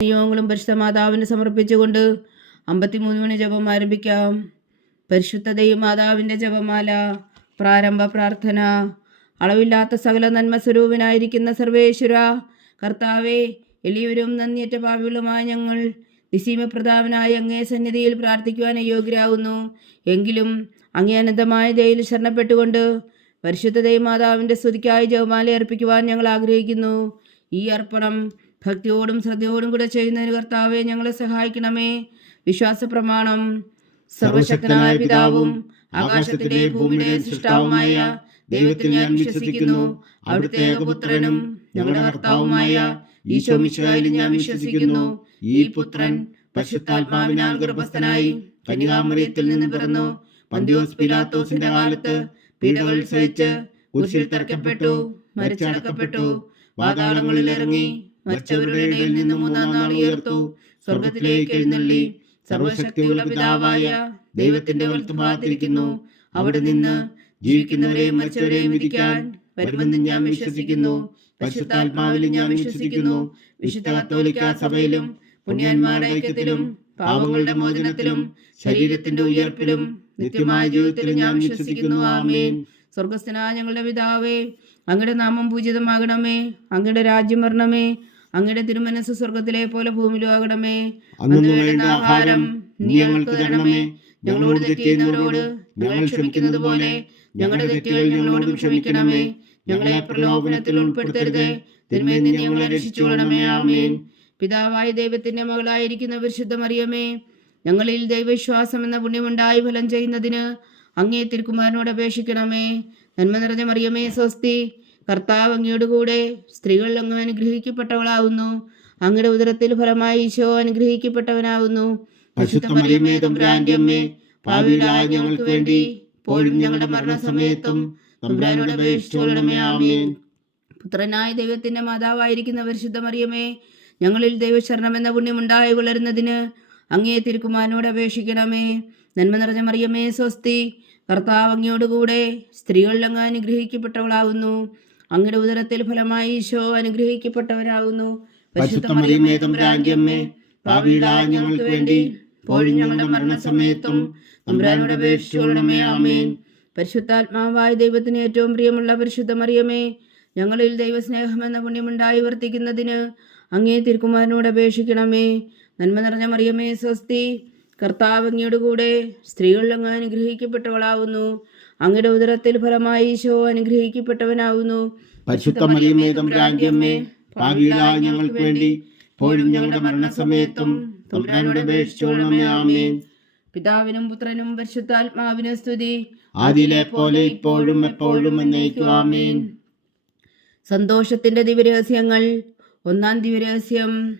നിയോഗങ്ങളും പരിശുദ്ധ മാതാവിന് സമർപ്പിച്ചുകൊണ്ട് അമ്പത്തിമൂന്ന് മണി ജപം ആരംഭിക്കാം. പരിശുദ്ധതയും മാതാവിന്റെ ജപമാല പ്രാരംഭ പ്രാർത്ഥന അളവില്ലാത്ത സകല നന്മ സ്വരൂപനായിരിക്കുന്ന സർവേശ്വര കർത്താവെ എളിയവരും നന്ദിയറ്റ പാവികളുമായ ഞങ്ങൾ നിസീമപ്രതാപനായ അങ്ങേ സന്നിധിയിൽ പ്രാർത്ഥിക്കുവാൻ യോഗ്യരാകുന്നു. എങ്കിലും അങ്ങേ അനന്തമായ ദയയിൽ ശരണപ്പെട്ടുകൊണ്ട് പരിശുദ്ധ ദൈവമാതാവിന്റെ സ്തുതിക്കായി ജപമാല അർപ്പിക്കുവാൻ ഞങ്ങൾ ആഗ്രഹിക്കുന്നു. ഈ അർപ്പണം ഭക്തിയോടും ശ്രദ്ധയോടും കൂടെ ചെയ്യുന്നതിന് കർത്താവെ ഞങ്ങളെ സഹായിക്കണമേ. വിശ്വാസ പ്രമാണം സർവശക്തനായ പിതാവും ആകാശത്തിന്റെ ഭൂമിയുടെ സൃഷ്ടാവുമായ ദൈവത്തിൽ ഞാൻ വിശ്വസിക്കുന്നു. അവിടുത്തെ ഏകപുത്രനും ഞങ്ങളുടെ കർത്താവുമായ ഈശോ മിശിഹായിൽ ഞാൻ വിശ്വസിക്കുന്നു. ഈ പുത്രൻ പശുത്താത്മാവിനാൽ ഗർഭസ്ഥനായി കന്യകാമറിയത്തിൽ നിന്ന് പിറന്നു. പന്തിയോസ് പിലാത്തോസിന്റെ കാലത്ത് പീഡകൾ സഹിച്ച് കുരിശിൽ തറക്കപ്പെട്ടു മരിച്ചടക്കപ്പെട്ടു. പാതാളങ്ങളിൽ ഇറങ്ങി മരിച്ചവരുടെ ഇടയിൽ നിന്ന് മൂന്നാം നാൾ ഉയർത്തു. സ്വർഗത്തിലേക്ക് എഴുന്നള്ളി. സർവശക്തിയുള്ള പിതാവായ ദൈവത്തിന്റെ വലത്തുഭാഗത്തിരിക്കുന്നു അവിടെ നിന്ന് ജീവിക്കുന്നവരെയും മരിച്ചവരെയും വിധിക്കാൻ വരുമെന്ന് ഞാൻ വിശ്വസിക്കുന്നു. പരിശുദ്ധാത്മാവിൽ ഞാൻ വിശ്വസിക്കുന്നു. വിശുദ്ധ കത്തോലിക്ക സഭയിലും പുണ്യന്മാരുടെ ഐക്യത്തിലും പാവങ്ങളുടെ മോചനത്തിലും ശരീരത്തിന്റെ ഉയർപ്പിലും നിത്യമായ ജീവിതത്തിലും ഞാൻ വിശ്വസിക്കുന്നു. ആമേൻ. സ്വർഗസ്ഥനായ ഞങ്ങളുടെ പിതാവേ അങ്ങയുടെ നാമം പൂജിതമാകണമേ. അങ്ങയുടെ രാജ്യം വരണമേ. അങ്ങയുടെ തിരുമനസ് സ്വർഗത്തിലെ പോലെ ഭൂമിയിലും ആകണമേ. അന്നു വേണ്ട ആഹാരം നീ ഞങ്ങൾക്ക് തരണമേ. ഞങ്ങളോട് തെറ്റിയുന്നവരോട് ഞങ്ങൾ ക്ഷമിക്കുന്നത് പോലെ. ഞങ്ങളുടെ തെറ്റുകൾ ഞങ്ങളോടും ക്ഷമിക്കണമേ. ഞങ്ങളെ പ്രലോഭനത്തിൽ ഉൾപ്പെടുത്തരുത്. തിന്മയിൽ നിന്ന് ഞങ്ങളെ രക്ഷിച്ചുകൊള്ളണമേ. ആമേൻ. പിതാവായ ദൈവത്തിന്റെ മകളായിരിക്കുന്ന പരിശുദ്ധ മറിയമേ ഞങ്ങളിൽ ദൈവവിശ്വാസം എന്ന പുണ്യമുണ്ടായി ഫലം ചെയ്യുന്നതിന് അങ്ങേ തിരുക്കുമാരനോട് അപേക്ഷിക്കണമേ. നന്മ നിറഞ്ഞ മറിയമേ സ്വസ്തി. കർത്താവ് അങ്ങയോട് കൂടെ സ്ത്രീകൾ അങ്ങ് അനുഗ്രഹിക്കപ്പെട്ടവളാവുന്നു. അങ്ങയുടെ ഉദരത്തിൽ ഫലമായി ഈശോ അനുഗ്രഹിക്കപ്പെട്ടവനാവുന്നു. തമ്പുരാന്റെ അമ്മേ ഞങ്ങൾക്ക് വേണ്ടി പോലും ഞങ്ങളുടെ മരണസമയത്തും തമ്പുരാനോട് അപേക്ഷിച്ചുകൊള്ളണമേ ആമേൻ. പുത്രനായ ദൈവത്തിന്റെ മാതാവായിരിക്കുന്ന പരിശുദ്ധ മറിയമേ ഞങ്ങളിൽ ദൈവശരണം എന്ന പുണ്യം ഉണ്ടായി വളരുന്നതിന് അങ്ങേ തിരുക്കുമാനോട് അപേക്ഷിക്കണമേ. നന്മ നിറഞ്ഞ മറിയമേ സ്വസ്തി കർത്താവ് അങ്ങയോടുകൂടെ സ്ത്രീകളിൽ അങ്ങ് അനുഗ്രഹിക്കപ്പെട്ടവളാകുന്നു അങ്ങയുടെ ഉദരത്തിൽ ഫലമായി ഈശോ അനുഗ്രഹിക്കപ്പെട്ടവരാകുന്നു. ഞങ്ങൾക്ക് വേണ്ടി പോഴും ഞങ്ങളുടെ മരണസമയത്തും തമ്പുരാനോട് അപേക്ഷിച്ചുകൊള്ളണമേ ആമേൻ. പരിശുദ്ധാത്മാവായ ദൈവത്തിന് ഏറ്റവും പ്രിയമുള്ള പരിശുദ്ധ മറിയമേ ഞങ്ങളിൽ ദൈവസ്നേഹം എന്ന പുണ്യമുണ്ടായി വർത്തിക്കുന്നതിന് അങ്ങേ തിരുക്കുമാരനോട് അപേക്ഷിക്കണമേ. നന്മ നിറഞ്ഞ മറിയമേ സ്വസ്തി കർത്താവ് അങ്ങയുടെ കൂടെ സ്ത്രീകളിൽ അങ്ങ് അനുഗ്രഹിക്കപ്പെട്ടവളാവുന്നു. അങ്ങയുടെ ഉദരത്തിൽ ഫലമായി ഈശോ അനുഗ്രഹിക്കപ്പെട്ടവനാവുന്നു. പരിശുദ്ധ ഭാവിയിലായ ഞങ്ങൾക്ക് വേണ്ടി ഞങ്ങളുടെ മരണസമയത്തും തമ്പുരാനോട് ആമേൻ. പിതാവിനും പുത്രനും പരിശുദ്ധാത്മാവിനും സ്തുതി. ആദിയിലെ പോലെ ഇപ്പോഴും എപ്പോഴും എന്നേക്കും ആമേൻ. സന്തോഷത്തിന്റെ ദിവ്യരഹസ്യങ്ങൾ. ഒന്നാം ദിവ്യരഹസ്യം.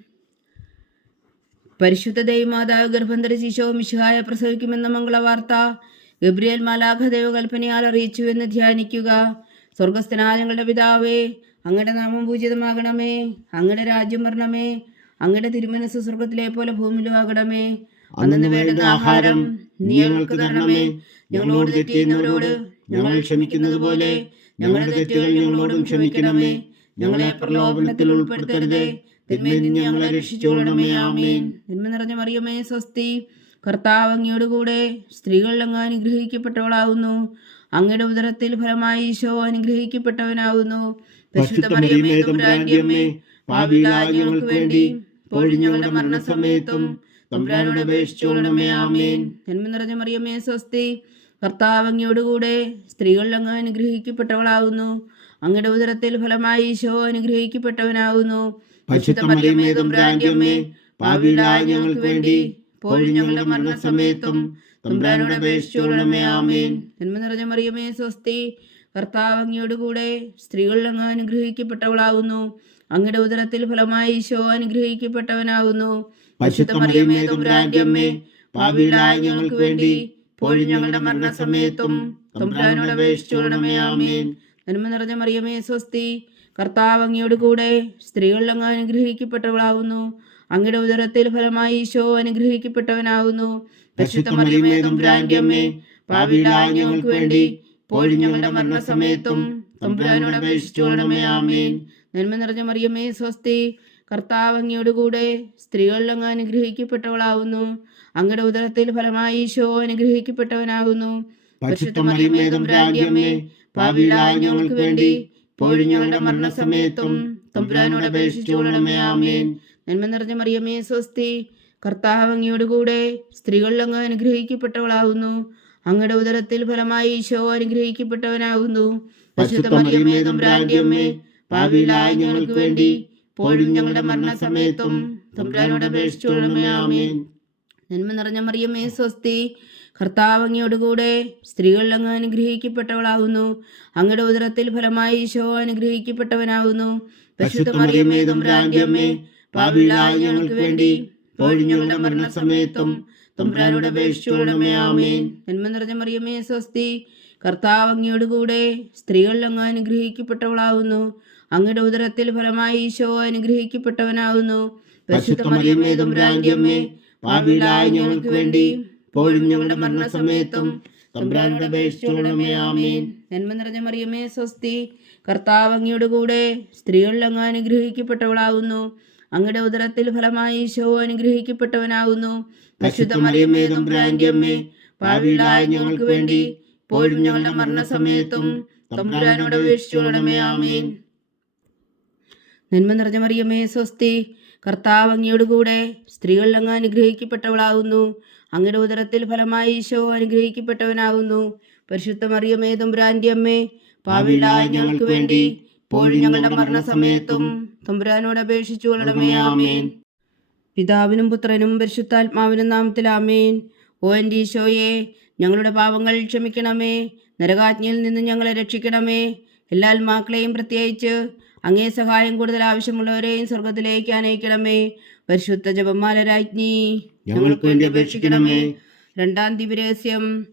പരിശുദ്ധ ദൈവമാതാവ് ഗർഭന്ധര ശിശോ മിശിഹായ പ്രസവിക്കുമെന്ന മംഗളവാർത്ത. ഗബ്രിയേൽ മാലാഖ ദൈവകൽപ്പനയാൽ അറിയിച്ചു എന്ന് ധ്യാനിക്കുക. സ്വർഗസ്ഥനാഥങ്ങളുടെ പിതാവേ അങ്ങയുടെ നാമം പൂജിതമാകണമേ. അങ്ങയുടെ രാജ്യം വരണമേ. അങ്ങയുടെ തിരുമനസ് സ്വർഗത്തിലെ പോലെ ഭൂമിയിലും ആകണമേ. അന്നു വേണ്ടുന്ന ആഹാരം നീ ഞങ്ങൾക്ക് തരണമേ. ഞങ്ങളോട് തെറ്റിയുന്നവരോട് ഞങ്ങൾ ക്ഷമിക്കുന്നത് പോലെ ഞങ്ങളുടെ തെറ്റുകൾ ഞങ്ങളോടും ക്ഷമിക്കണമേ. ഞങ്ങളെ പ്രലോഭനത്തിൽ ഉൾപ്പെടുത്തരുതേ. തിന്മയിൽ നിന്ന് ഞങ്ങളെ രക്ഷിച്ചുകൊള്ളണമേ. ആമേൻ. തിന്മ നിറഞ്ഞ മറിയമേ സ്വസ്തി. കർത്താവ് അങ്ങയോടുകൂടെ സ്ത്രീകൾ അങ്ങ് അനുഗ്രഹിക്കപ്പെട്ടവളാവുന്നു. അങ്ങയുടെ ഉദരത്തിൽ ഫലമായി ഈശോ അനുഗ്രഹിക്കപ്പെട്ടവനാവുന്നു. ഞങ്ങൾക്ക് വേണ്ടി ഞങ്ങളുടെ മരണസമയത്തും തമ്പുരാനോട് അപേക്ഷിച്ചുകൊള്ളണമേ ആമേൻ. നന്മ നിറഞ്ഞ മറിയമേ സ്വസ്തി കർത്താവ് സ്ത്രീകൾ അങ്ങ് അനുഗ്രഹിക്കപ്പെട്ടവളാവുന്നു. അങ്ങയുടെ ഉദരത്തിൽ ഫലമായി ഈശോ അനുഗ്രഹിക്കപ്പെട്ടവനാവുന്നു. ഞങ്ങൾക്ക് വേണ്ടി ഇപ്പോഴും ഞങ്ങളുടെ മരണസമയത്തും തമ്പുരാനോട് അപേക്ഷിച്ചുകൊള്ളണമേ ആമേൻ. നന്മ നിറഞ്ഞ മറിയമേ സ്വസ്തി. കർത്താവ് അങ്ങ് അനുഗ്രഹിക്കപ്പെട്ടവളാകുന്നു അങ്ങയുടെ ഉദരത്തിൽ ഫലമായി ഈശോ അനുഗ്രഹിക്കപ്പെട്ടവനാകുന്നു പരിശുദ്ധ മറിയമേ തമ്പുരാന്റെ അമ്മേ ഭാവിയിലായ ഞങ്ങൾക്ക് വേണ്ടി ഇപ്പോഴും ഞങ്ങളുടെ മരണസമയത്തും തമ്പുരാനോട് ആമേൻ. നന്മ നിറഞ്ഞ മറിയമേ സ്വസ്തി. കർത്താവ് അങ്ങയോട് കൂടെ സ്ത്രീകളിൽ അങ്ങ് അനുഗ്രഹിക്കപ്പെട്ടവളാകുന്നു അങ്ങയുടെ ഉദരത്തിൽ ഫലമായി ഈശോ അനുഗ്രഹിക്കപ്പെട്ടവനാകുന്നു. പരിശുദ്ധ മറിയമേ തമ്പുരാന്റെ അമ്മേ ഭാവിയിലായ ഞങ്ങൾക്ക് വേണ്ടി ഇപ്പോഴും ഞങ്ങളുടെ മരണസമയത്തും തമ്പുരാനോട് അപേക്ഷിച്ചുകൊള്ളണമേ ആമേൻ. നന്മ നിറഞ്ഞ മറിയമേ സ്വസ്തി കർത്താവ് അങ്ങയോടുകൂടെ സ്ത്രീകളിൽ അങ്ങ് അനുഗ്രഹിക്കപ്പെട്ടവളാവുന്നു. അങ്ങയുടെ ഉദരത്തിൽ ഫലമായി ഈശോ അനുഗ്രഹിക്കപ്പെട്ടവനാകുന്നു. പരിശുദ്ധ മറിയമേ തമ്പുരാന്റെ അമ്മേ പാപികളായ ഞങ്ങൾക്ക് വേണ്ടി ഇപ്പോഴും ഞങ്ങളുടെ മരണസമയത്തും തമ്പുരാനോട് അപേക്ഷിച്ചുകൊള്ളണമേ ആമേൻ. നന്മ നിറഞ്ഞ മറിയമേ സ്വസ്തി. കർത്താവ് അങ്ങയോടുകൂടെ സ്ത്രീകളിൽ അങ്ങ് അനുഗ്രഹിക്കപ്പെട്ടവളാകുന്നു അങ്ങയുടെ ഉദരത്തിൽ ഫലമായി ഈശോ അനുഗ്രഹിക്കപ്പെട്ടവനാകുന്നു പരിശുദ്ധ മറിയമേ തമ്പുരാന്റെ അമ്മേ ഞങ്ങൾക്ക് വേണ്ടി പോഴും ഞങ്ങളുടെ മരണസമയത്തും തമ്പ്രാനോട് അപേക്ഷിച്ചുകൊള്ളണമേ ആമേൻ. നന്മ നിറഞ്ഞ മറിയമേ സ്വസ്തി. കർത്താവ് അങ്ങയോടുകൂടെ സ്ത്രീകളിൽ അങ്ങ് അനുഗ്രഹിക്കപ്പെട്ടവളാകുന്നു അങ്ങയുടെ ഉദരത്തിൽ ഫലമായി ഈശോ അനുഗ്രഹിക്കപ്പെട്ടവനാകുന്നു പരിശുദ്ധ മറിയമേ തമ്പ്രാന്റെ അമ്മേ പാപികളായ ഞങ്ങൾക്ക് വേണ്ടി ഇപ്പോഴും ഞങ്ങളുടെ മരണസമയത്തും തമ്പുരാനോട് അപേക്ഷിച്ചുകൊള്ളണമേ ആമേൻ. നന്മ നിറഞ്ഞ മറിയമേ സ്വസ്തി. കർത്താവ് അങ്ങയോട് കൂടെ സ്ത്രീകളിൽ അങ്ങ് അനുഗ്രഹിക്കപ്പെട്ടവളാവുന്നു. അങ്ങയുടെ ഉദരത്തിൽ ഫലമായി ഈശോ അനുഗ്രഹിക്കപ്പെട്ടവനാവുന്നു. പരിശുദ്ധ അമ്മേ പാപികളായ ഞങ്ങൾക്ക് വേണ്ടി ഇപ്പോഴും ഞങ്ങളുടെ മരണസമയത്തും തമ്പുരാനോട് അപേക്ഷിച്ചുകൊള്ളണമേ ആമേൻ. നന്മ നിറഞ്ഞ മറിയമേ സ്വസ്തി. കർത്താവ് അങ്ങയോട് കൂടെ സ്ത്രീകളിൽ അങ്ങ് അനുഗ്രഹിക്കപ്പെട്ടവളാകുന്നു അങ്ങയുടെ ഉദരത്തിൽ ഫലമായി ഈശോ അനുഗ്രഹിക്കപ്പെട്ടവനാകുന്നു. പാപികളായ ഞങ്ങൾക്ക് വേണ്ടി പോലും ഞങ്ങളുടെ മരണസമയത്തും തമ്പുരാനോട് അപേക്ഷിച്ചുകൊള്ളണമേ ആമേൻ. നന്മ നിറഞ്ഞ മറിയമ്മേ സ്വസ്തി കർത്താവ് അങ്ങയോടുകൂടെ സ്ത്രീകളിൽ അങ്ങ് അനുഗ്രഹിക്കപ്പെട്ടവളാകുന്നു. അങ്ങയുടെ ഉദരത്തിൽ ഫലമായി ഈശോ അനുഗ്രഹിക്കപ്പെട്ടവനാകുന്നു. പരിശുദ്ധ മറിയമ്മേ തമ്പുരാന്റെ അമ്മേ പാവിളായ ഞങ്ങൾക്ക് വേണ്ടി ഇപ്പോഴും ഞങ്ങളുടെ മരണസമയത്തും തമ്പുരാനോട് അപേക്ഷിച്ചു കൊള്ളണമേ ആമേൻ. പിതാവിനും പുത്രനും പരിശുദ്ധാത്മാവിനും നാമത്തിൽ ആമേൻ. ഓ എന്റെ ഈശോയെ ഞങ്ങളുടെ പാപങ്ങൾ ക്ഷമിക്കണമേ. നരകാജ്ഞയിൽ നിന്ന് ഞങ്ങളെ രക്ഷിക്കണമേ. എല്ലാ ആത്മാക്കളെയും പ്രത്യേകിച്ച് അങ്ങേ സഹായം കൂടുതൽ ആവശ്യമുള്ളവരെയും സ്വർഗത്തിലേക്ക് അനയിക്കണമേ പരിശുദ്ധ ജപമാല രാജ്ഞി ഞങ്ങൾക്ക് വേണ്ടി അപേക്ഷിക്കണമേ. രണ്ടാം ദിവരഹസ്യം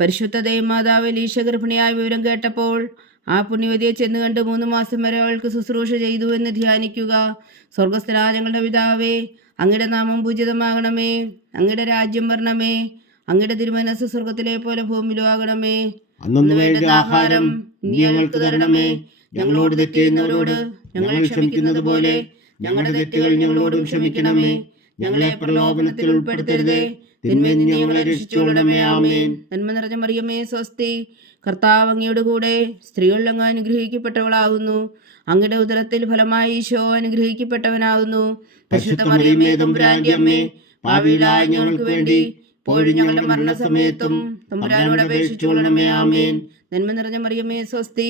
പരിശുദ്ധ ദേവമാതാവ് ലീശ ഗർഭിണിയായ വിവരം കേട്ടപ്പോൾ ആ പുണ്യവതിയെ ചെന്ന് കണ്ട് മൂന്ന് മാസം വരെ അവൾക്ക് ശുശ്രൂഷ ചെയ്തു എന്ന് ധ്യാനിക്കുക. സ്വർഗസ്ഥരാജങ്ങളുടെ പിതാവേ അങ്ങയുടെ നാമം പൂജിതമാകണമേ. അങ്ങയുടെ രാജ്യം വരണമേ. അങ്ങയുടെ തിരുമനസ് സ്വർഗത്തിലെ പോലെ ഭൂമിയിലും ആകണമേ. അന്നു വേണ്ട ആഹാരം നീ ഞങ്ങൾക്ക് തരണമേ. ഞങ്ങളോട് തെറ്റ് ചെയ്യുന്നവരോട് ഞങ്ങൾ ക്ഷമിക്കുന്നത് പോലെ ഞങ്ങളുടെ തെറ്റുകൾ ഞങ്ങളോടും ക്ഷമിക്കണമേ. ഞങ്ങളെ പ്രലോഭനത്തിൽ ഉൾപ്പെടുത്തരുതേ. തിന്മയിൽ ഞങ്ങളെ രക്ഷിച്ചുകൊള്ളണമേ. ആമേൻ. നന്മ നിറഞ്ഞ മറിയമേ സ്വസ്തി. കർത്താവ് അങ്ങയുടെ കൂടെ സ്ത്രീകളിൽ അങ്ങ് അനുഗ്രഹിക്കപ്പെട്ടവളാകുന്നു അങ്ങയുടെ ഉദരത്തിൽ ഫലമായി ഈശോ അനുഗ്രഹിക്കപ്പെട്ടവനാകുന്നു പരിശുദ്ധ മറിയമേ തമ്പുരാന്റെ അമ്മേ പാപികളായ ഞങ്ങൾക്ക് വേണ്ടി പോഴും ഞങ്ങളുടെ മരണസമയത്തും തമ്പുരാനോട് അപേക്ഷിച്ചുകൊള്ളണമേ ആമേൻ. നന്മ നിറഞ്ഞ മറിയമ്മേ സ്വസ്തി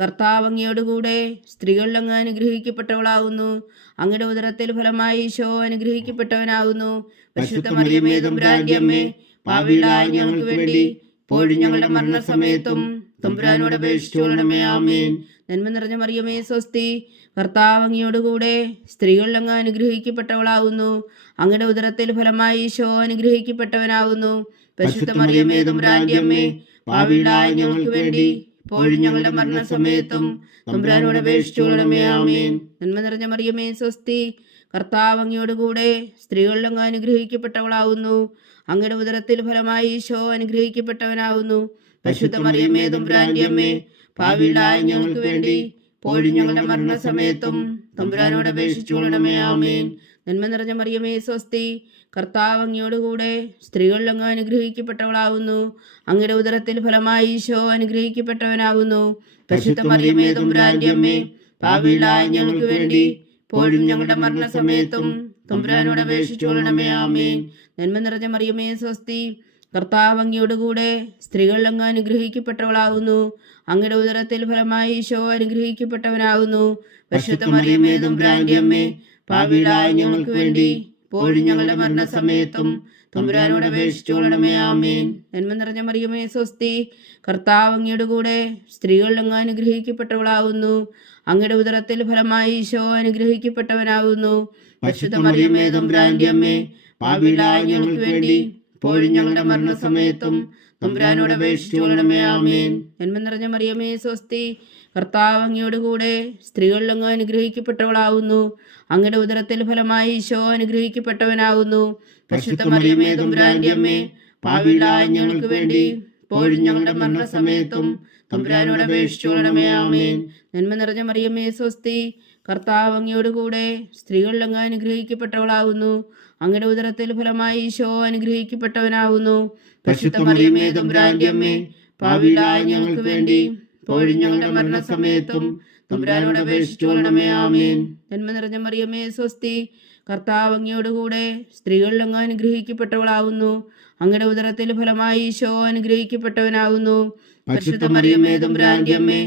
കർത്താവ് കൂടെ സ്ത്രീകളിൽ അങ്ങ് അനുഗ്രഹിക്കപ്പെട്ടവളാകുന്നു അങ്ങയുടെ ഉദരത്തിൽ ഫലമായി ഈശോ അനുഗ്രഹിക്കപ്പെട്ടവനാകുന്നു പരിശുദ്ധ മറിയമേ തമ്പുരാന്റെ അമ്മേ പാപികളായ ഞങ്ങൾക്ക് വേണ്ടി ഇപ്പോഴും ഞങ്ങളുടെ മരണസമയത്തും തമ്പുരാനോട് അപേക്ഷിച്ചോളണമേ ആമേൻ. നന്മ നിറഞ്ഞ മറിയമേ സ്വസ്തി. കർത്താവ് അങ്ങയോടുകൂടെ സ്ത്രീകളിൽ അങ്ങ് അനുഗ്രഹിക്കപ്പെട്ടവളാകുന്നു അങ്ങയുടെ ഉദരത്തിൽ ഫലമായി ഈശോ അനുഗ്രഹിക്കപ്പെട്ടവനാകുന്നു പരിശുദ്ധ മറിയമേ തമ്പുരാന്റെ അമ്മേ ഞങ്ങൾക്ക് വേണ്ടി ഇപ്പോഴും ഞങ്ങളുടെ മരണസമയത്തും തമ്പുരാനോട് അപേക്ഷിച്ചോളണമേ ആമേൻ. നന്മ നിറഞ്ഞ മറിയമേ സ്വസ്തി. കർത്താവ് അങ്ങയോടുകൂടെ സ്ത്രീകളിൽ അങ്ങ് അനുഗ്രഹിക്കപ്പെട്ടവളാകുന്നു അങ്ങയുടെ ഉദരത്തിൽ ഫലമായി ഈശോ അനുഗ്രഹിക്കപ്പെട്ടവനാകുന്നു. പരിശുദ്ധ മറിയമേ തമ്പുരാന്റെ അമ്മേ പാപികളായ ഞങ്ങൾക്ക് വേണ്ടി ഇപ്പോഴും ഞങ്ങളുടെ മരണസമയത്തും തമ്പുരാനോട് അപേക്ഷിച്ചുകൊള്ളണമേ ആമേൻ. നന്മ നിറഞ്ഞ മറിയമേ സ്വസ്തി. കർത്താവ് അങ്ങയോടുകൂടെ സ്ത്രീകളിൽ അങ്ങ് അനുഗ്രഹിക്കപ്പെട്ടവളാകുന്നു. അങ്ങയുടെ ഉദരത്തിൽ ഫലമായി ഈശോ അനുഗ്രഹിക്കപ്പെട്ടവനാകുന്നു. പരിശുദ്ധ മറിയമേ തമ്പുരാന്റെ അമ്മേ പാപികളായ ഞങ്ങൾക്ക് വേണ്ടി പോഴും ഞങ്ങളുടെ മരണസമയത്തും തമ്പുരാനോട് അപേക്ഷിച്ചുകൊള്ളണമേ ആമേൻ. നന്മ നിറഞ്ഞ മറിയമേ സ്വസ്തി. കർത്താവ് അങ്ങയോടുകൂടെ സ്ത്രീകൾ അങ്ങ് അനുഗ്രഹിക്കപ്പെട്ടവളാകുന്നു അങ്ങയുടെ ഉദരത്തിൽ ഫലമായി ഈശോ അനുഗ്രഹിക്കപ്പെട്ടവനാകുന്നു പരിശുദ്ധ മറിയമേ തമ്പുരാന്റെ അമ്മേ പാപികളായ ഞങ്ങൾക്ക് വേണ്ടി ഇപ്പോഴും ഞങ്ങളുടെ മരണസമയത്തും തമ്പുരാനോട് അപേക്ഷിച്ചുകൊള്ളണമേ ആമേൻ. നന്മ നിറഞ്ഞ മറിയമേ സ്വസ്തി. കർത്താവ് അങ്ങയോടുകൂടെ സ്ത്രീകൾ അങ്ങ് അനുഗ്രഹിക്കപ്പെട്ടവളാകുന്നു അങ്ങയുടെ ഉദരത്തിൽ ഫലമായി ഈശോ അനുഗ്രഹിക്കപ്പെട്ടവനാകുന്നു പരിശുദ്ധ മറിയമേ തമ്പുരാന്റെ അമ്മേ പാപികളായ ഞങ്ങൾക്ക് വേണ്ടി ഇപ്പോഴും ഞങ്ങളുടെ മരണസമയത്തും തമ്പുരാനോട് അപേക്ഷിച്ചുകൊള്ളണമേ ആമേൻ. നന്മ നിറഞ്ഞ മറിയമേ സ്വസ്തി. കർത്താവ് അങ്ങയോടുകൂടെ സ്ത്രീകളിൽ അങ്ങ് അനുഗ്രഹിക്കപ്പെട്ടവളാകുന്നു അങ്ങയുടെ ഉദരത്തിൽ ഫലമായി ഈശോ അനുഗ്രഹിക്കപ്പെട്ടവനാവുന്നു. പരിശുദ്ധ മറിയമേ തമ്പുരാന്റെ അമ്മേ പാപികളായ ഞങ്ങൾക്ക് വേണ്ടി ഇപ്പോഴും ഞങ്ങളുടെ മരണസമയത്തും തമ്പുരാനോട് അപേക്ഷിച്ചുകൊള്ളണമേ ആമേൻ. നന്മ നിറഞ്ഞ മറിയമേ സ്വസ്തി. കർത്താവ് അങ്ങയോടുകൂടെ സ്ത്രീകളിൽ അങ്ങ് അനുഗ്രഹിക്കപ്പെട്ടവളാകുന്നു അങ്ങയുടെ ഉദരത്തിൽ ഫലമായി ഈശോ അനുഗ്രഹിക്കപ്പെട്ടവനാകുന്നു പരിശുദ്ധ മറിയമേ തമ്പുരാന്റെ അമ്മേ പാവികളായ ഞങ്ങൾക്ക് വേണ്ടി ഇപ്പോഴും ഞങ്ങളുടെ മരണസമയത്തും തമ്പുരാനോട് അപേക്ഷിച്ചുകൊള്ളണമേ ആമേൻ. ജന്മ നിറഞ്ഞ മറിയമേ സ്വസ്തി കർത്താവ് അങ്ങയോടുകൂടെ സ്ത്രീകളിൽ അങ്ങ് അനുഗ്രഹിക്കപ്പെട്ടവളാവുന്നു. അങ്ങയുടെ ഉദരത്തിൽ ഫലമായി ഈശോ അനുഗ്രഹിക്കപ്പെട്ടവനാകുന്നു പരിശുദ്ധ മറിയമേ തമ്പുരാന്റെ അമ്മേ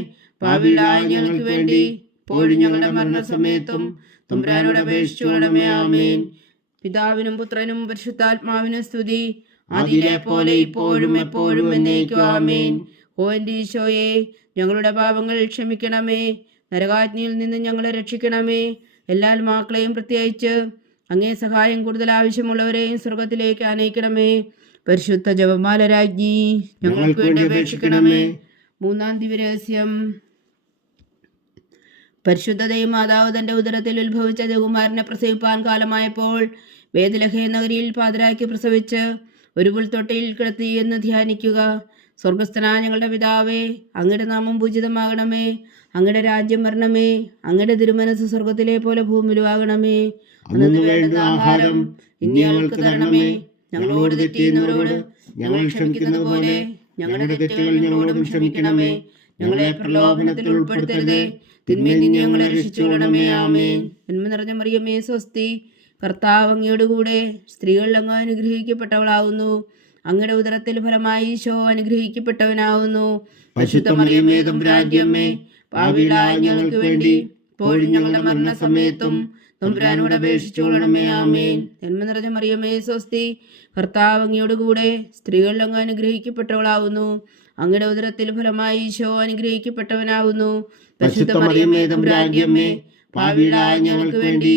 ഞങ്ങൾക്ക് വേണ്ടി പോഴും ഞങ്ങളുടെ മരണസമയത്തും തമ്പുരാനോട് അപേക്ഷിച്ചുകൊള്ളണമേ ആമേൻ. പിതാവിനും പുത്രനും പരിശുദ്ധാത്മാവിനും സ്തുതി. അതിലെ പോലെ ഇപ്പോഴും എപ്പോഴും എന്നേക്കും ആമേൻ. ഓ എന്റെ ഈശോയെ ഞങ്ങളുടെ പാപങ്ങൾ ക്ഷമിക്കണമേ. നരകാജ്ഞയിൽ നിന്ന് ഞങ്ങളെ രക്ഷിക്കണമേ. എല്ലാ ആത്മാക്കളെയും പ്രത്യേകിച്ച് അങ്ങേ സഹായം കൂടുതൽ ആവശ്യമുള്ളവരെയും സ്വർഗത്തിലേക്ക് അനയിക്കണമേ. പരിശുദ്ധ ജപമാല രാജ്ഞി ഞങ്ങൾക്ക് വേണ്ടി അപേക്ഷിക്കണമേ. മൂന്നാം ദിവ്യരഹസ്യം പരിശുദ്ധതയും മാതാവ് തന്റെ ഉദരത്തിൽ ഉത്ഭവിച്ച ജകുമാരനെ പ്രസവിപ്പാൻ കാലമായപ്പോൾ വേദലഹേ നഗരിയിൽ പാതിരാക്കി പ്രസവിച്ച് ഒരു പുൽത്തൊട്ടിയിൽ കിടത്തി എന്ന് ധ്യാനിക്കുക. സ്വർഗസ്ഥനായ ഞങ്ങളുടെ പിതാവേ അങ്ങയുടെ നാമം പൂജിതമാകണമേ. അങ്ങയുടെ രാജ്യം വരണമേ. അങ്ങയുടെ തിരുമനസ് സ്വർഗത്തിലെ പോലെ ഭൂമിയിലും ആകണമേ അന്നു വേണ്ട ആഹാരം ഇനി ഞങ്ങൾക്ക് തരണമേ. ഞങ്ങളോട് തെറ്റിയുന്നവരോട് ഞങ്ങൾ ക്ഷമിക്കുന്നത് പോലെ ഞങ്ങളുടെ തെറ്റുകൾ ഞങ്ങളോടും ക്ഷമിക്കണമേ. ഞങ്ങളെ പ്രലോഭനത്തിൽ ഉൾപ്പെടുത്തരുതേ. തിന്മയിൽ നിന്ന് ഞങ്ങളെ രക്ഷിച്ചുകൊള്ളണമേ. ആമേൻ. ജന്മ നിറഞ്ഞ മറിയമേ സ്വസ്തി. കർത്താവ് അങ്ങയുടെ കൂടെ സ്ത്രീകളിൽ അങ്ങ് അനുഗ്രഹിക്കപ്പെട്ടവളാവുന്നു. അങ്ങയുടെ ഉദരത്തിൽ ഫലമായി ഈശോ അനുഗ്രഹിക്കപ്പെട്ടവനാവുന്നു. പരിശുദ്ധ മറിയമേ തമ്പുരാന്റെ അമ്മേ പാവികളായ ഞങ്ങൾക്ക് വേണ്ടി ഇപ്പോഴും ഞങ്ങളുടെ മരണസമയത്തും തമ്പുരാനോട് അപേക്ഷിച്ചോളണമേ ആമേൻ. ജന്മ നിറഞ്ഞ മറിയമേ സ്വസ്തി ഭർത്താവ് അങ്ങയോട് കൂടെ സ്ത്രീകളിൽ അങ്ങ് അനുഗ്രഹിക്കപ്പെട്ടവളാവുന്നു. അങ്ങയുടെ ഉദരത്തിൽ ഫലമായി ഈശോ അനുഗ്രഹിക്കപ്പെട്ടവനാവുന്നു. പരിശുദ്ധ മറിയമേ തമ്പുരാന്റെ അമ്മേ പാവികളായ ഞങ്ങൾക്ക് വേണ്ടി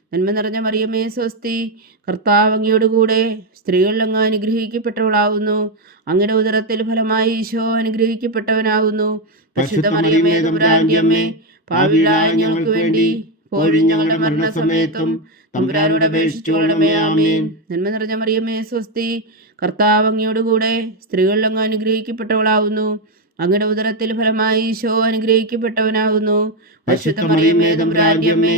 നന്മ നിറഞ്ഞ മറിയമേ സ്വസ്തി. കർത്താവ് അങ്ങയോടുകൂടെ അങ്ങ് അനുഗ്രഹിക്കപ്പെട്ടവളാവുന്നു. അങ്ങയുടെ ഉദരത്തിൽ ഫലമായി ഈശോ അനുഗ്രഹിക്കപ്പെട്ടവനാകുന്നു പരിശുദ്ധ മറിയമേ തമ്പുരാന്റെ അമ്മേ ഞങ്ങൾക്ക് വേണ്ടി ഇപ്പോഴും ഞങ്ങളുടെ മരണസമയത്തും തമ്പുരാനോട് അപേക്ഷിച്ചുകൊള്ളണമേ ആമീൻ. നന്മ നിറഞ്ഞ മറിയമേ സ്വസ്തി. കർത്താവ് അങ്ങയോടുകൂടെ സ്ത്രീകളിൽ അങ്ങ് അനുഗ്രഹിക്കപ്പെട്ടവളാവുന്നു. അങ്ങയുടെ ഉദരത്തിൽ ഫലമായി ഈശോ അനുഗ്രഹിക്കപ്പെട്ടവനാകുന്നു പരിശുദ്ധ മറിയമേ തമ്പുരാന്റെ അമ്മേ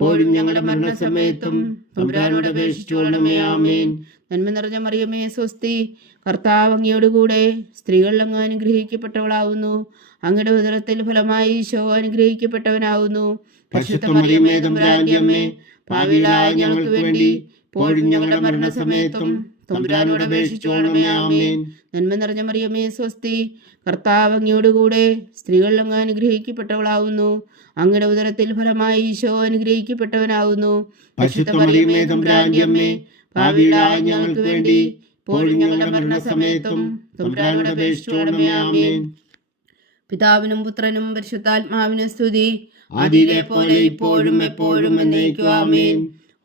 ഇപ്പോഴും ഞങ്ങളുടെ മരണസമയത്തും തമ്പുരാനോട് അപേക്ഷിച്ചുകൊള്ളണമേ ആമേൻ. നന്മ നിറഞ്ഞ മറിയമേ സ്വസ്തി. കർത്താവ് അങ്ങയുടെ കൂടെ സ്ത്രീകളിൽ അങ്ങ് അനുഗ്രഹിക്കപ്പെട്ടവളാവുന്നു. അങ്ങയുടെ ഉദരത്തിൽ ഫലമായി ഈശോ അനുഗ്രഹിക്കപ്പെട്ടവനാവുന്നു. പാവികളായ ഞങ്ങൾക്ക് വേണ്ടി ഇപ്പോഴും ഞങ്ങളുടെ മരണസമയത്തും തമ്പുരാനോട് ആമേൻ. നന്മ നിറഞ്ഞ മറിയമേ സ്വസ്തി. കർത്താവ് അങ്ങയോടുകൂടെ അങ്ങ് അനുഗ്രഹിക്കപ്പെട്ടവളാവുന്നു. അങ്ങയുടെ ഉദരത്തിൽ ഫലമായി ഈശോ അനുഗ്രഹിക്കപ്പെട്ടവനാവുന്നു. ഞങ്ങൾക്ക് വേണ്ടി ഇപ്പോഴും ഞങ്ങളുടെ മരണസമയത്തും തമ്പുരാനോട് അപേക്ഷിച്ചുകൊള്ളണമേ ആമേൻ. പിതാവിനും പുത്രനും പരിശുദ്ധാത്മാവിനും സ്തുതി. അതിലെ പോലെ ഇപ്പോഴും എപ്പോഴും എന്നേക്കും ആമേൻ.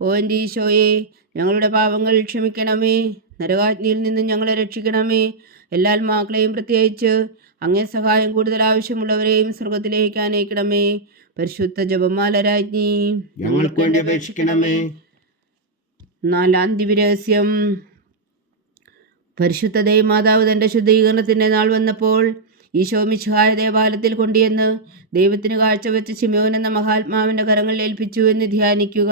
ഓ എന്റെ ഈശോയെ ഞങ്ങളുടെ പാപങ്ങൾ ക്ഷമിക്കണമേ. നരകാജ്ഞയിൽ നിന്ന് ഞങ്ങളെ രക്ഷിക്കണമേ. എല്ലാ ആത്മാക്കളെയും പ്രത്യേകിച്ച് അങ്ങേ സഹായം കൂടുതൽ ആവശ്യമുള്ളവരെയും സ്വർഗത്തിലേക്ക് അനയിക്കണമേ പരിശുദ്ധ ജപമാല രാജ്ഞി ഞങ്ങൾക്ക് വേണ്ടി അപേക്ഷിക്കണമേ. നാലാം ദിവ്യരഹസ്യം. പരിശുദ്ധ ദൈവമാതാവ് തന്റെ ശുദ്ധീകരണത്തിന്റെ നാൾ വന്നപ്പോൾ ഈശോ മിശിഹായ ദേവാലയത്തിൽ കൊണ്ടുവന്ന് ദൈവത്തിന് കാഴ്ചവെച്ച് ശിമോൻ എന്ന മഹാത്മാവിന്റെ കരങ്ങളിൽ ഏൽപ്പിച്ചു എന്ന് ധ്യാനിക്കുക.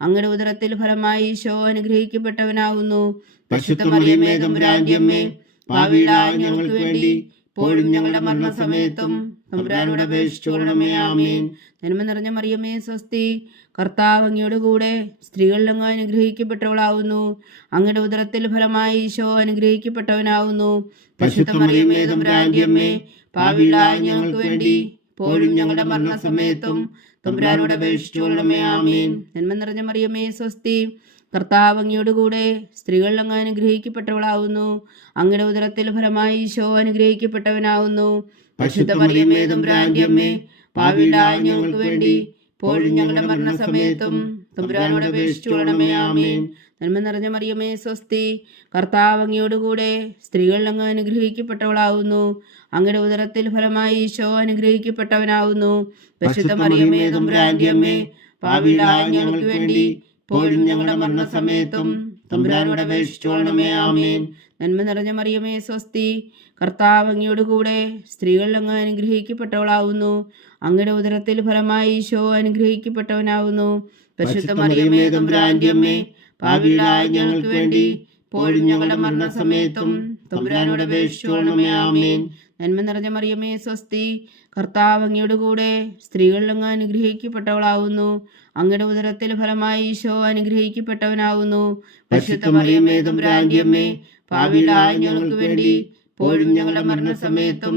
അങ്ങയുടെ ഉദരത്തിൽ ഫലമായി ഈശോ അമ്മേ ഞങ്ങൾക്ക് വേണ്ടി ഇപ്പോഴും ഞങ്ങളുടെ മരണസമയത്തും തമ്പുരാനോട് അപേക്ഷിച്ചുകൊള്ളണമേ ആമേൻ. നന്മ നിറഞ്ഞ മറിയമേ സ്വസ്തി കർത്താവ് അങ്ങയുടെ കൂടെ സ്ത്രീകളിലങ്ങ് അനുഗ്രഹിക്കപ്പെട്ടവളാവുന്നു. അങ്ങയുടെ ഉദരത്തിൽ ഫലമായി ഈശോ അനുഗ്രഹിക്കപ്പെട്ടവനാവുന്നു. മറിയമേ തമ്പുരാന്റെ പാവിളായ ഞങ്ങൾക്ക് വേണ്ടി ഇപ്പോഴും ഞങ്ങളുടെ മരണസമയത്തും തമ്പുരാനോട് അപേക്ഷിച്ചുകൊള്ളണമേ ആമീൻ. നന്മ നിറഞ്ഞ മറിയമേ സ്വസ്തി. കർത്താവ് അങ്ങയോടുകൂടെ കൂടെ സ്ത്രീകളിൽ അങ്ങ് അനുഗ്രഹിക്കപ്പെട്ടവളാവുന്നു. അങ്ങയുടെ ഉദരത്തിൽ ഫലമായി ഈശോ അനുഗ്രഹിക്കപ്പെട്ടവനാവുന്നു. പരിശുദ്ധ മറിയമ്മേ തമ്പുരാന്റെ അമ്മേ ഞങ്ങൾക്ക് വേണ്ടി ഇപ്പോഴും ഞങ്ങളുടെ മരണസമയത്തും തമ്പുരാനോട് അപേക്ഷിച്ചുകൊള്ളണമേ ആമേൻ. നന്മ നിറഞ്ഞ മറിയമേ സ്വസ്തി. കർത്താവ് അങ്ങയോടുകൂടെ സ്ത്രീകളിൽ അങ്ങ് അനുഗ്രഹിക്കപ്പെട്ടവളാവുന്നു. അങ്ങയുടെ ഉദരത്തിൽ ഫലമായി ഈശോ അനുഗ്രഹിക്കപ്പെട്ടവനാവുന്നു. പരിശുദ്ധ മറിയമേ തമ്പുരാന്റെ അമ്മേ ഞങ്ങൾക്ക് വേണ്ടി പോലും ഞങ്ങളുടെ മരണസമയത്തും തമ്പുരാനോട് അപേക്ഷിച്ചോളണമേ ആമേൻ. നന്മ നിറഞ്ഞ മറിയമേ സ്വസ്തി. കർത്താവ് അങ്ങയോട് കൂടെ സ്ത്രീകളിൽ അങ്ങ് അനുഗ്രഹിക്കപ്പെട്ടവളാവുന്നു. അങ്ങയുടെ ഉദരത്തിൽ ഫലമായി ഈശോ അനുഗ്രഹിക്കപ്പെട്ടവനാവുന്നു. പരിശുദ്ധ മറിയമേ തമ്പുരാന്റെ അമ്മേ പാപികളായ ഞങ്ങൾക്ക് വേണ്ടി ഇപ്പോഴും ഞങ്ങളുടെ മരണസമയത്തും തമ്പുരാനോട് അപേക്ഷിച്ചുകൊള്ളണമേ ആമേൻ. നന്മ നിറഞ്ഞ മറിയമേ സ്വസ്തി. കർത്താവ് അങ്ങയുടെ കൂടെ സ്ത്രീകളിൽ അങ്ങ് അനുഗ്രഹിക്കപ്പെട്ടവളാവുന്നു. അങ്ങയുടെ ഉദരത്തിൽ ഫലമായി ഈശോ അനുഗ്രഹിക്കപ്പെട്ടവനാവുന്നു. പരിശുദ്ധ മറിയമേ തമ്പുരാന്റെ അമ്മേ പാപികളായ ഞങ്ങൾക്ക് വേണ്ടി ഇപ്പോഴും ഞങ്ങളുടെ മരണസമയത്തും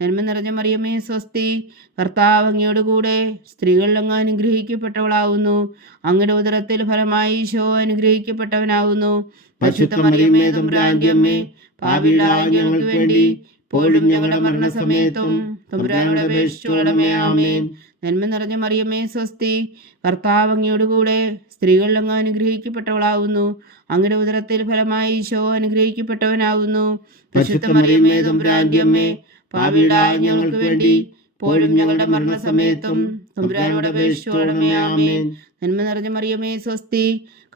നന്മ നിറഞ്ഞ മറിയമേ സ്വസ്തി. കർത്താവ് അങ്ങയോട് കൂടെ സ്ത്രീകളിൽ അങ്ങ് അനുഗ്രഹിക്കപ്പെട്ടവളാവുന്നു. അങ്ങയുടെ ഉദരത്തിൽ ഫലമായി ഈശോ അനുഗ്രഹിക്കപ്പെട്ടവനാവുന്നു. പരിശുദ്ധ മറിയമേ തമ്പുരാന്റെ അമ്മേ പാപികളായ ഞങ്ങൾക്ക് വേണ്ടി ഇപ്പോഴും ഞങ്ങളുടെ മരണസമയത്തും തമ്പുരാനോട് അപേക്ഷിച്ചുകൊള്ളണമേ ആമേൻ. നന്മ നിറഞ്ഞ മറിയമേ സ്വസ്തി. കർത്താവ് അങ്ങയോട് കൂടെ സ്ത്രീകളിൽ അങ്ങ് അനുഗ്രഹിക്കപ്പെട്ടവളാവുന്നു. അങ്ങയുടെ ഉദരത്തിൽ ഫലമായി ഈശോ അനുഗ്രഹിക്കപ്പെട്ടവനാവുന്നു. പരിശുദ്ധ മറിയമേ തമ്പുരാന്റെ അമ്മേ പാപികളായ ഞങ്ങൾക്ക് വേണ്ടി ഇപ്പോഴും ഞങ്ങളുടെ മരണസമയത്തും തമ്പുരാനോട് അപേക്ഷിച്ചുകൊള്ളണമേ ആമേൻ. നന്മ നിറഞ്ഞ മറിയമേ സ്വസ്തി.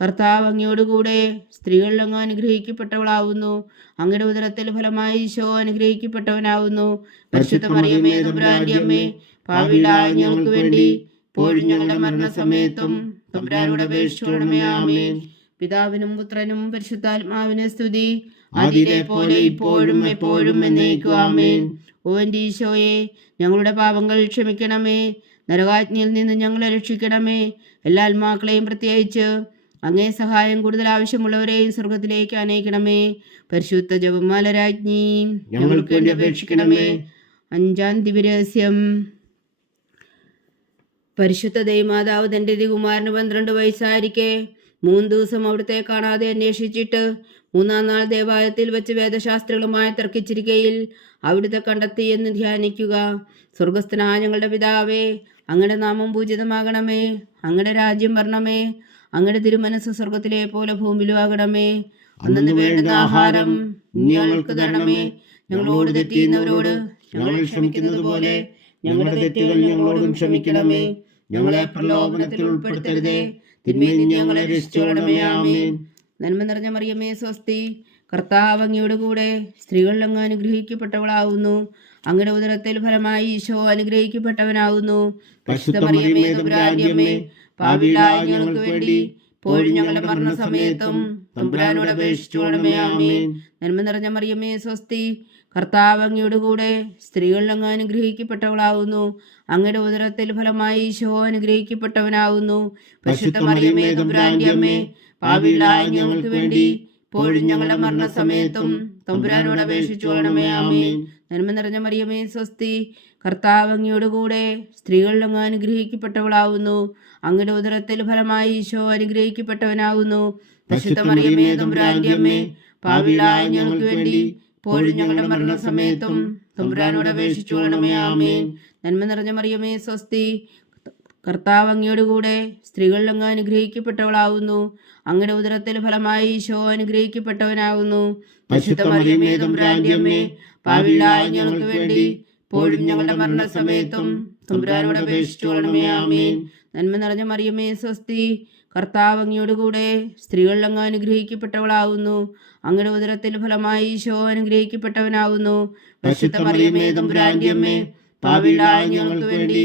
കർത്താവ് അങ്ങയോടുകൂടെ സ്ത്രീകളിൽ അങ്ങ് അനുഗ്രഹിക്കപ്പെട്ടവളാവുന്നു. അങ്ങയുടെ ഉദരത്തിൽ ഫലമായി ഈശോ അനുഗ്രഹിക്കപ്പെട്ടവനാവുന്നു. പരിശുദ്ധ മറിയമേ തമ്പുരാന്റെ അമ്മേ പാപികളായ ഞങ്ങൾക്ക് വേണ്ടി ഇപ്പോഴും ഞങ്ങളുടെ മരണസമയത്തും തമ്പുരാനോട് അപേക്ഷിച്ചുകൊള്ളണമേ ആമേൻ. പിതാവിനും പുത്രനും പരിശുദ്ധാത്മാവിനെ സ്തുതി. അതിലെ പോലെ ഇപ്പോഴും എപ്പോഴും എന്നേക്കും ആമേൻ. ഓ എന്റെ ഈശോയെ ഞങ്ങളുടെ പാപങ്ങൾ ക്ഷമിക്കണമേ. നരകാജ്ഞയിൽ നിന്ന് ഞങ്ങളെ രക്ഷിക്കണമേ. എല്ലാ ആത്മാക്കളെയും പ്രത്യേകിച്ച് അങ്ങേ സഹായം കൂടുതൽ ആവശ്യമുള്ളവരെയും സ്വർഗത്തിലേക്ക് അനയിക്കണമേ പരിശുദ്ധ ജപമാല രാജ്ഞി ഞങ്ങൾക്ക് വേണ്ടി അപേക്ഷിക്കണമേ. അഞ്ചാം ദിവ്യരഹസ്യം. പരിശുദ്ധ ദൈവമാതാവ് തന്റെ കുമാരന് പന്ത്രണ്ട് വയസ്സായിരിക്കെ. മൂന്ന് ദിവസം അവിടുത്തെ കാണാതെ അന്വേഷിച്ചിട്ട് മൂന്നാം നാൾ ദേവാലയത്തിൽ വെച്ച് വേദശാസ്ത്രികളുമായി തർക്കിച്ചിരിക്കയിൽ അവിടുത്തെ കണ്ടെത്തി എന്ന് ധ്യാനിക്കുക. സ്വർഗസ്ഥനായ ഞങ്ങളുടെ പിതാവേ അങ്ങയുടെ നാമം പൂജിതമാകണമേ അങ്ങയുടെ രാജ്യം വരണമേ അങ്ങയുടെ തിരുമനസ് സ്വർഗത്തിലെ പോലെ ഭൂമിയിലും ആകണമേ അന്നു വേണ്ടുന്ന ആഹാരം ഞങ്ങൾക്ക് തരണമേ. ഞങ്ങളോട് തെറ്റിയുന്നവരോട് ഞങ്ങൾ ക്ഷമിക്കുന്നത് പോലെ ഞങ്ങളുടെ തെറ്റുകൾ ഞങ്ങളോടും ക്ഷമിക്കണമേ. ഞങ്ങളെ പ്രലോഭനത്തിൽ ഉൾപ്പെടുത്തരുതേ. തിന്മയിൽ ഞങ്ങളെ ഞങ്ങളെ രക്ഷിച്ചുകൊള്ളണമേ. ആമേൻ. നന്മ നിറഞ്ഞ മറിയമേ സ്വസ്തി. കർത്താവ് അങ്ങയുടെ കൂടെ സ്ത്രീകളിൽ അങ്ങ് അനുഗ്രഹിക്കപ്പെട്ടവളാവുന്നു. അങ്ങയുടെ ഉദരത്തിൽ ഫലമായി ഈശോ അനുഗ്രഹിക്കപ്പെട്ടവനാവുന്നു. ഞങ്ങൾക്ക് വേണ്ടി ഇപ്പോഴും ഞങ്ങളുടെ മരണസമയത്തും തമ്പുരാനോട് ആമേൻ. നന്മ നിറഞ്ഞ മറിയമേ സ്വസ്തി. കർത്താവ് അങ്ങയുടെ കൂടെ സ്ത്രീകളിൽ അങ്ങ് അനുഗ്രഹിക്കപ്പെട്ടവളാവുന്നു. അങ്ങയുടെ ഉദരത്തിൽ ഫലമായി ഈശോ അനുഗ്രഹിക്കപ്പെട്ടവനാവുന്നു. പരിശുദ്ധ മറിയമേ തമ്പുരാന്റെ അമ്മേ പാപികളായ ഞങ്ങൾക്ക് വേണ്ടി ഇപ്പോഴും ഞങ്ങളുടെ മരണസമയത്തും തമ്പുരാനോട് അപേക്ഷിച്ചോളണമേ നന്മ നിറഞ്ഞ മറിയമേ സ്വസ്തി. കർത്താവ് അങ്ങയോടുകൂടെ സ്ത്രീകളിൽ അങ്ങ് അനുഗ്രഹിക്കപ്പെട്ടവളാവുന്നു. അങ്ങയുടെ ഉദരത്തിൽ ഫലമായി ഈശോ അനുഗ്രഹിക്കപ്പെട്ടവനാവുന്നു. പശുദ്ധ മറിയമേ തമ്പുരാന്റെ അമ്മേ പാവിളായ ഞങ്ങൾക്ക് വേണ്ടി ഇപ്പോഴും ഞങ്ങളുടെ മരണസമയത്തും തമ്പുരാനോട് അപേക്ഷിച്ചോളണമേ ആമേൻ. നന്മ നിറഞ്ഞ മറിയമേ സ്വസ്തി. കർത്താവ് അങ്ങയോടുകൂടെ സ്ത്രീകൾ അങ്ങ് അനുഗ്രഹിക്കപ്പെട്ടവളാവുന്നു. അങ്ങയുടെ ഉദരത്തിൽ ഫലമായി ഈശോ അനുഗ്രഹിക്കപ്പെട്ടവനാകുന്നു പാവിളായ ഞങ്ങൾക്ക് വേണ്ടി ഇപ്പോഴും ഞങ്ങളുടെ മരണസമയത്തും തമ്പുരാനോട് അപേക്ഷിച്ചോളണമേ ആമേൻ. നന്മ നിറഞ്ഞ മറിയമേ സ്വസ്തി കർത്താവ് അങ്ങയോടുകൂടെ സ്ത്രീകളിൽ അങ്ങ് അനുഗ്രഹിക്കപ്പെട്ടവളാവുന്നു. അങ്ങയുടെ ഉദരത്തിൽ ഫലമായി ഈശോ അനുഗ്രഹിക്കപ്പെട്ടവനാകുന്നു പരിശുദ്ധ മറിയമേ തമ്പുരാന്റെ അമ്മേ പാവിളായ ഞങ്ങൾക്ക് വേണ്ടി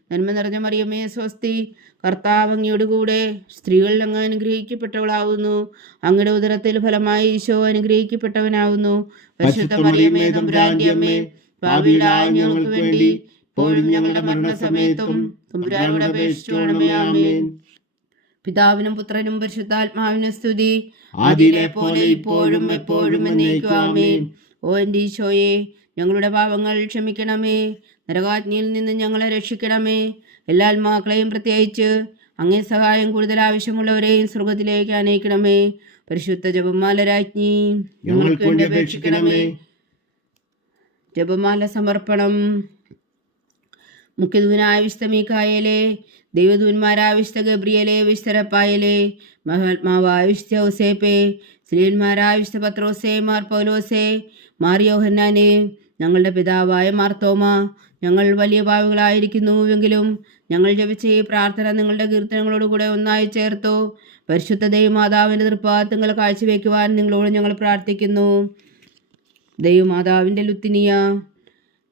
നന്മ നിറഞ്ഞ മറിയമേ സ്വസ്തി. കർത്താവ് അങ്ങയോടുകൂടെ സ്ത്രീകളിൽ അങ്ങ് അനുഗ്രഹിക്കപ്പെട്ടവളാവുന്നു. അങ്ങയുടെ ഉദരത്തിൽ ഫലമായി ഈശോ അനുഗ്രഹിക്കപ്പെട്ടവനാവുന്നു. പരിശുദ്ധ മറിയമേ തമ്പുരാന്റെ അമ്മേ പാവിളായ ഞങ്ങൾക്ക് വേണ്ടി ഇപ്പോഴും ഞങ്ങളുടെ മരണസമയത്തും തമ്പുരാനോട് അപേക്ഷിച്ചോളണമേ ആമേൻ. പിതാവിനും പുത്രനും പരിശുദ്ധാത്മാവിനും സ്തുതി. ആദിയിലെ പോലെ ഇപ്പോഴും എപ്പോഴും എന്നേക്കും ആമേൻ. ഓ എന്റെ ഈശോയെ ഞങ്ങളുടെ പാപങ്ങൾ ക്ഷമിക്കണമേ. നരകാജ്ഞയിൽ നിന്ന് ഞങ്ങളെ രക്ഷിക്കണമേ. എല്ലാ ആത്മാക്കളെയും പ്രത്യേകിച്ച് അങ്ങേ സഹായം കൂടുതൽ ആവശ്യമുള്ളവരെയും സ്വർഗത്തിലേക്ക് അനയിക്കണമേ പരിശുദ്ധ ജപമാല രാജ്ഞി ഞങ്ങൾക്ക് വേണ്ടി അപേക്ഷിക്കണമേ. ജപമാല സമർപ്പണം. മുഖ്യദൂനായ വിശുദ്ധ മീക്കായലെ ദൈവദൂന്മാരായ വിശുദ്ധ ഗബ്രിയലെ വിശുദ്ധരപ്പായലെ മഹാത്മാവായ വിശുദ്ധ ഔസേപ്പെ സ്ത്രീയന്മാരായ വിശുദ്ധ പത്രോസെ മാർ പൗലോസേ മാർ യോഹന്നാനെ ഞങ്ങളുടെ പിതാവായ മാർത്തോമ ഞങ്ങൾ വലിയ പാവികളായിരിക്കുന്നുവെങ്കിലും ഞങ്ങൾ ജപിച്ച ഈ പ്രാർത്ഥന നിങ്ങളുടെ കീർത്തനങ്ങളോടുകൂടെ ഒന്നായി ചേർത്തു. പരിശുദ്ധ ദൈവമാതാവിന്റെ തൃപ്പാദങ്ങൾ കാഴ്ചവെക്കുവാൻ നിങ്ങളോട് ഞങ്ങൾ പ്രാർത്ഥിക്കുന്നു. ദൈവമാതാവിന്റെ ലുത്തിനിയ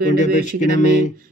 വേണ്ടി അപേക്ഷിക്കണമേ.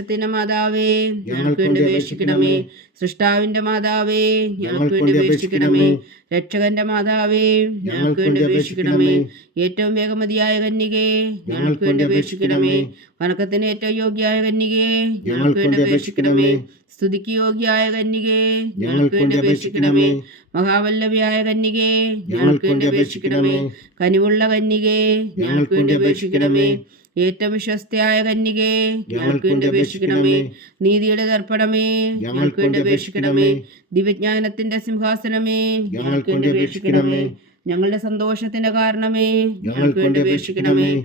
സതുപദേശത്തിന്റെ മാതാവേ ഞങ്ങൾക്ക് വേണ്ടി അപേക്ഷിക്കണമേ. സൃഷ്ടാവിന്റെ മാതാവേ ഞങ്ങൾക്ക് വേണ്ടി അപേക്ഷിക്കണമേ. രക്ഷകന്റെ മാതാവേ ഞങ്ങൾക്ക് വേണ്ടി അപേക്ഷിക്കണമേ. ഏറ്റവും വേഗമതിയായ കന്യകേ ഞങ്ങൾക്ക് വേണ്ടി അപേക്ഷിക്കണമേ. വണക്കത്തിന് ഏറ്റവും യോഗ്യയായ കന്യകേ ഞങ്ങൾക്ക് വേണ്ടി അപേക്ഷിക്കണമേ. സ്തുതിക്ക് യോഗ്യയായ കന്യകേ ഞങ്ങൾക്ക് വേണ്ടി അപേക്ഷിക്കണമേ. മഹാവല്ലഭിയായ കന്യകേ ഞങ്ങൾക്ക് വേണ്ടി അപേക്ഷിക്കണമേ. കനിവുള്ള കന്യകേ ഞങ്ങൾക്ക് വേണ്ടി അപേക്ഷിക്കണമേ. ഏറ്റവും വിശ്വസ്തയായ കന്യകേ ഞങ്ങൾക്ക് വേണ്ടി അപേക്ഷിക്കണമേ. നീതിയുടെ ദർപ്പണമേ ഞങ്ങൾക്ക് വേണ്ടി അപേക്ഷിക്കണമേ. ദിവ്യജ്ഞാനത്തിന്റെ സിംഹാസനമേ. ഞങ്ങൾക്ക് വേണ്ടി അപേക്ഷിക്കണമേ. ഞങ്ങളുടെ സന്തോഷത്തിന്റെ കാരണമേ. ഞങ്ങൾക്ക് വേണ്ടി അപേക്ഷിക്കണമേ.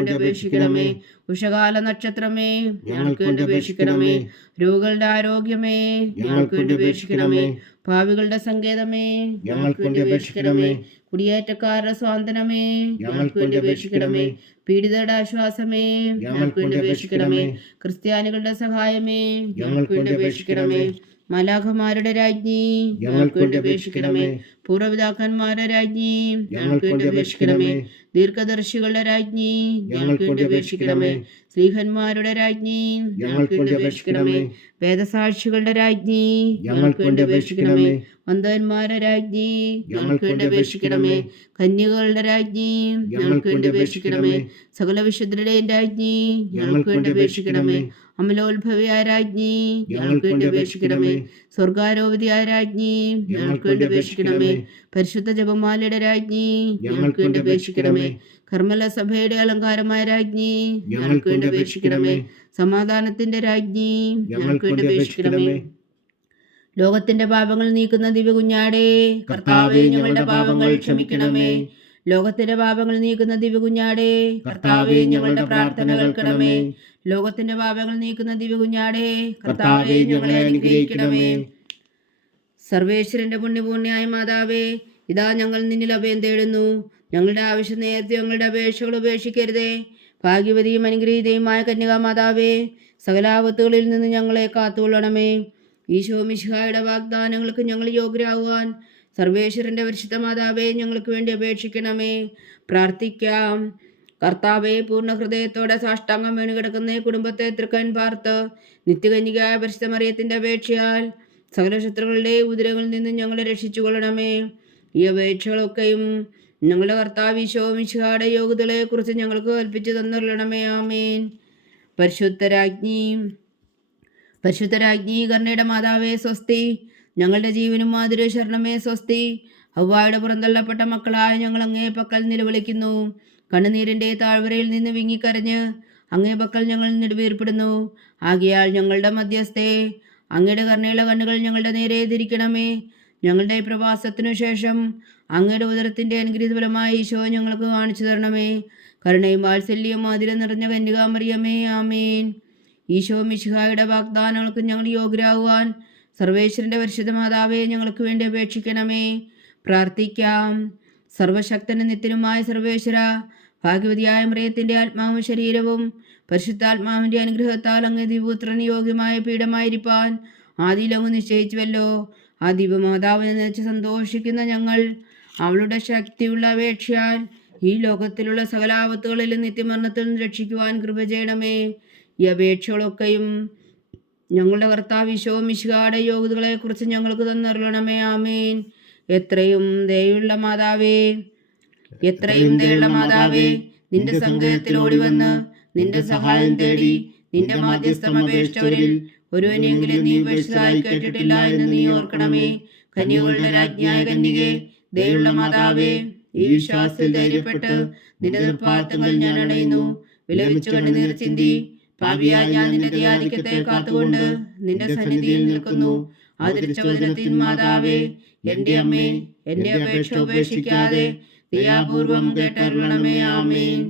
വേണ്ടി അപേക്ഷിക്കണമേ. ഉഷകാല നക്ഷത്രമേ ഞങ്ങൾക്ക് വേണ്ടി അപേക്ഷിക്കണമേ. രോഗികളുടെ ആരോഗ്യമേ ഞങ്ങൾക്ക് വേണ്ടി അപേക്ഷിക്കണമേ. ഭാവികളുടെ സങ്കേതമേ ഞങ്ങൾക്ക് വേണ്ടി അപേക്ഷിക്കണമേ. കുടിയേറ്റക്കാരുടെ സ്വാതന്ത്ര്യമേ ഞങ്ങൾക്ക് വേണ്ടി അപേക്ഷിക്കണമേ. പീഡിതരുടെ ആശ്വാസമേ ഞങ്ങൾക്ക് വേണ്ടി അപേക്ഷിക്കണമേ. ക്രിസ്ത്യാനികളുടെ സഹായമേ ഞങ്ങൾക്ക് വേണ്ടി അപേക്ഷിക്കണമേ. മലാഖമാരുടെ രാജ്ഞി ഞങ്ങൾക്ക് വേണ്ടി അപേക്ഷിക്കണമേ. പൂർവപിതാക്കന്മാരുടെ രാജ്ഞി ഞങ്ങൾക്ക് വേണ്ടി അപേക്ഷിക്കണമേ. ദീർഘദർശികളുടെ രാജ്ഞി ഞങ്ങൾക്ക് വേണ്ടി അപേക്ഷിക്കണമേ. ശ്രീഹന്മാരുടെ രാജ്ഞി ഞങ്ങൾക്ക് അപേക്ഷിക്കണമേ. വേദസാക്ഷികളുടെ രാജ്ഞി ഞങ്ങൾക്ക് അപേക്ഷിക്കണമേ. വന്ധവന്മാരുടെ രാജ്ഞി ഞങ്ങൾക്ക് അപേക്ഷിക്കണമേ. കന്യകളുടെ രാജ്ഞി ഞങ്ങൾക്ക് അപേക്ഷിക്കണമേ. സകല വിശുദ്ധരുടെയും രാജ്ഞി ഞങ്ങൾക്ക് വേണ്ടി അപേക്ഷിക്കണമേ. അമലോത്ഭവിയായ രാജ്ഞി ഞങ്ങൾക്ക് വേണ്ടി അപേക്ഷിക്കണമേ. സ്വർഗാരോപതിയായ രാജ്ഞി ഞങ്ങൾക്ക് വേണ്ടി അപേക്ഷിക്കണമേ. പരിശുദ്ധ ജപമാലയുടെ രാജ്ഞി ഞങ്ങൾക്ക് വേണ്ടി അപേക്ഷിക്കണമേ. കർമ്മല സഭയുടെ അലങ്കാരമായ രാജ്ഞി ഞങ്ങൾക്ക് വേണ്ടി അപേക്ഷിക്കണമേ. സമാധാനത്തിന്റെ രാജ്ഞി ഞങ്ങൾക്ക് വേണ്ടി അപേക്ഷിക്കണമേ. ലോകത്തിന്റെ പാപങ്ങൾ നീക്കുന്ന ദിവ്യകുഞ്ഞാടേ കർത്താവേ ഞങ്ങളുടെ പാപങ്ങൾ ക്ഷമിക്കണമേ. ലോകത്തിന്റെ പാപങ്ങൾ നീക്കുന്ന ദിവ്യകുഞ്ഞാടേ കർത്താവേ ഞങ്ങളുടെ പ്രാർത്ഥന കേൾക്കണമേ. ലോകത്തിന്റെ പാപങ്ങൾ നീക്കുന്ന ദിവ്യകുഞ്ഞാടേ കർത്താവേ ഞങ്ങളെ അനുഗ്രഹിക്കണമേ. സർവേശ്വരന്റെ പുണ്യപൂർണയായ മാതാവേ ഇതാ ഞങ്ങൾ നിന്നിൽ അഭയം തേടുന്നു. ഞങ്ങളുടെ ആവശ്യം നേരത്തെ ഞങ്ങളുടെ അപേക്ഷകൾ ഉപേക്ഷിക്കരുതേ. ഭാഗ്യവതിയും അനുഗ്രഹീതയുമായ കന്യകാമാതാവേ സകലാപത്തുകളിൽ നിന്ന് ഞങ്ങളെ കാത്തുകൊള്ളണമേ. ഈശോ മിശിഹായുടെ വാഗ്ദാനങ്ങൾക്ക് ഞങ്ങൾ യോഗ്യരാകുവാൻ സർവേശ്വരന്റെ പരിശുദ്ധ മാതാവേ ഞങ്ങൾക്ക് വേണ്ടി അപേക്ഷിക്കണമേ. പ്രാർത്ഥിക്കാം. കർത്താവെ പൂർണ ഹൃദയത്തോടെ സാഷ്ടാംഗം വീണ് കിടക്കുന്ന കുടുംബത്തെ തൃക്കൻ പാർത്ത് നിത്യകന്യകായ പരിശുദ്ധ മറിയത്തിന്റെ അപേക്ഷയാൽ സകല ശത്രുക്കളുടെ ഉദരങ്ങളിൽ നിന്നും ഞങ്ങളെ രക്ഷിച്ചു കൊള്ളണമേ ഈ അപേക്ഷകളൊക്കെയും ഞങ്ങളുടെ കർത്താവ് ഈശോ മിശിഹായുടെ യോഗ്യതകളെ കുറിച്ച് ഞങ്ങൾക്ക് കൽപ്പിച്ചു തന്നിരണമേ ആമേൻ. പരിശുദ്ധരാജ്ഞി പരിശുദ്ധരാജ്ഞി കർണയുടെ മാതാവേ സ്വസ്തി. ഞങ്ങളുടെ ജീവനും മാതിരി ശരണമേ സ്വസ്തി. ഹവ്വായുടെ പുറന്തള്ളപ്പെട്ട മക്കളായ ഞങ്ങൾ അങ്ങേ പക്കൽ നിലവിളിക്കുന്നു. കണ്ണുനീരിന്റെ താഴ്വരയിൽ നിന്ന് വിങ്ങിക്കരഞ്ഞ് അങ്ങേ പക്കൽ ഞങ്ങൾ നെടുവീർപ്പെടുന്നു. ആകിയാൽ ഞങ്ങളുടെ മധ്യസ്ഥേ അങ്ങയുടെ കർണയുള്ള കണ്ണുകൾ ഞങ്ങളുടെ നേരെ തിരിക്കണമേ. ഞങ്ങളുടെ പ്രവാസത്തിനു ശേഷം അങ്ങയുടെ ഉദരത്തിന്റെ അനുഗ്രഹീത ഫലമായി ഈശോ ഞങ്ങൾക്ക് കാണിച്ചു തരണമേ. കരുണയും വാത്സല്യവും അതിരം നിറഞ്ഞ കന്യകാമറിയമേ. ആമീൻ. ഈശോ മിശിഹായുടെ വാഗ്ദാനങ്ങൾക്ക് ഞങ്ങൾ യോഗ്യരാകുവാൻ സർവേശ്വരന്റെ പരിശുദ്ധ മാതാവെ ഞങ്ങൾക്ക് വേണ്ടി അപേക്ഷിക്കണമേ. പ്രാർത്ഥിക്കാം. സർവശക്തനും നിത്യനുമായ സർവേശ്വര ഭാഗ്യവതിയായ മറിയത്തിന്റെ ആത്മാവും ശരീരവും പരിശുദ്ധാത്മാവിന്റെ അനുഗ്രഹത്താൽ അങ്ങ് ദിവപുത്രന് യോഗ്യമായ പീഠമായിരിക്കാൻ ആദിലവും നിശ്ചയിച്ചുവല്ലോ. ആ ദിവമാതാവിനെ നിലച്ച് സന്തോഷിക്കുന്ന ഞങ്ങൾ അവളുടെ ശക്തിയുള്ള അപേക്ഷയാൽ ഈ ലോകത്തിലുള്ള സകലാപത്തുകളിലും നിത്യമരണത്തിൽ നിന്ന് രക്ഷിക്കുവാൻ കൃപ ചെയ്യണമേ. ഈ അപേക്ഷകളൊക്കെയും ഞങ്ങളുടെ കർത്താവ് ഈശോ മിശുകാടെ യോഗ്യതകളെക്കുറിച്ച് ഞങ്ങൾക്ക് തന്നറിയണമേ ആമീൻ. എത്രയും ദയുള്ള മാതാവേ എത്രയും ദയുള്ള മാതാവേ നിന്റെ സങ്കേതത്തിൽ ഓടി വന്ന് നിന്റെ സഹായം തേടി നിന്റെ മാധ്യസ്ഥം അപേക്ഷിച്ചവരിൽ ഒരുവനെങ്കിലും നീ ഉപേക്ഷിച്ചതായി കേട്ടിട്ടില്ല എന്ന് നീ ഓർക്കണമേ. കന്യകളുടെ രാജ്ഞിയായ കന്യകെ ദയുള്ള മാതാവേ ഈ വിശ്വാസത്തിൽ ധൈര്യപ്പെട്ട് നിന്റെ നിർപ്പാർത്ഥങ്ങൾ ഞാൻ അണയുന്നു. വിലപിച്ചു നീർ ചിന്തി പാപിയായ ഞാൻ നിന്റെ ദയാധിക്യത്തെ കാത്തുകൊണ്ട് നിന്റെ സന്നിധിയിൽ നിൽക്കുന്നു. ആദരിച്ച വചനത്തിൻ മാതാവേ എന്റെ അമ്മേ എന്റെ അപേക്ഷ ഉപേക്ഷിക്കാതെ ദയാപൂർവം കേട്ടരുളണമേ. ആമേൻ.